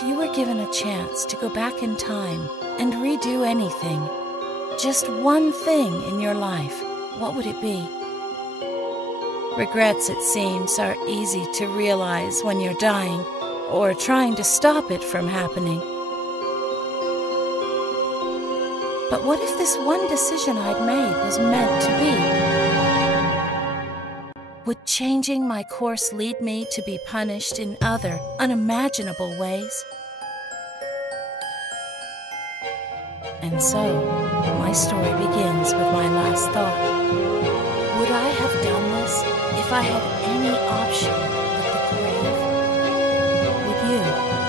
If you were given a chance to go back in time and redo anything, just one thing in your life, what would it be? Regrets, it seems, are easy to realize when you're dying or trying to stop it from happening. But what if this one decision I'd made was meant to be? Would changing my course lead me to be punished in other, unimaginable ways? And so, my story begins with my last thought. Would I have done this if I had any option but the grave? Would you?